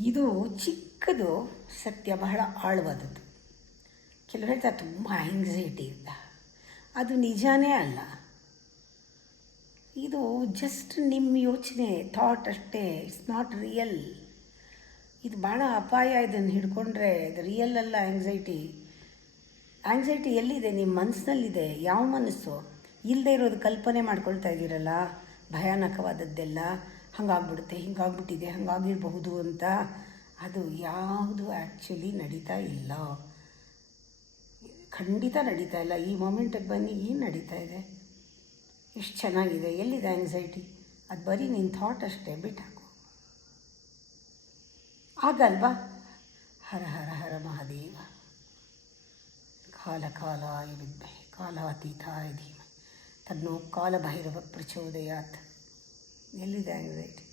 ಇದು ಚಿಕ್ಕದು ಸತ್ಯ, ಬಹಳ ಆಳವಾದದ್ದು. ಕೆಲವರು ಹೇಳ್ತಾರೆ ತುಂಬ ಆ್ಯಂಗ್ಸೈಟಿ ಅಂತ. ಅದು ನಿಜಾನೇ ಅಲ್ಲ. ಇದು ಜಸ್ಟ್ ನಿಮ್ಮ ಯೋಚನೆ, ಥಾಟ್ ಅಷ್ಟೇ. It's not real. ಇದು ಭಾಳ ಅಪಾಯ. ಇದನ್ನು ಹಿಡ್ಕೊಂಡ್ರೆ ಇದು ರಿಯಲ್ ಅಲ್ಲ. ಆ್ಯಂಗ್ಸೈಟಿ ಎಲ್ಲಿದೆ? ನಿಮ್ಮ ಮನಸ್ಸಿನಲ್ಲಿದೆ. ಯಾವ ಮನಸ್ಸು? ಇಲ್ಲದೆ ಇರೋದು ಕಲ್ಪನೆ ಮಾಡ್ಕೊಳ್ತಾ ಇದ್ದೀರಲ್ಲ, ಭಯಾನಕವಾದದ್ದೆಲ್ಲ. ಹಾಗಾಗ್ಬಿಡುತ್ತೆ, ಹಿಂಗಾಗ್ಬಿಟ್ಟಿದೆ, ಹಾಗಾಗಿರಬಹುದು ಅಂತ. ಅದು ಯಾವುದು ಆ್ಯಕ್ಚುಲಿ ನಡೀತಾ ಇಲ್ಲ. ಖಂಡಿತ ನಡೀತಾ ಇಲ್ಲ. ಈ ಮೊಮೆಂಟಿಗೆ ಬನ್ನಿ, ಏನು ನಡೀತಾ ಇದೆ? ಎಷ್ಟು ಚೆನ್ನಾಗಿದೆ. ಎಲ್ಲಿದೆ ಆ್ಯಂಗ್ಸೈಟಿ? ಅದು ಬರೀ ನಿನ್ನ ಥಾಟ್ ಅಷ್ಟೇ. ಬಿಟ್ಟಾಕು. ಆಗಲ್ವಾ? ಹರ ಹರ ಹರ ಮಹಾದೇವ. ಕಾಲ ಕಾಲಾಯ ವಿದ್ಮಹಿ ಕಾಲಾತೀತಾಯ ಧೀಮಹಿ ತನ್ನೋ ಕಾಲಭೈರವ ಪ್ರಚೋದಯಾತ್. ಎಲ್ಲಿದೆ ಆ್ಯಂಗ್ಸೈಟಿ?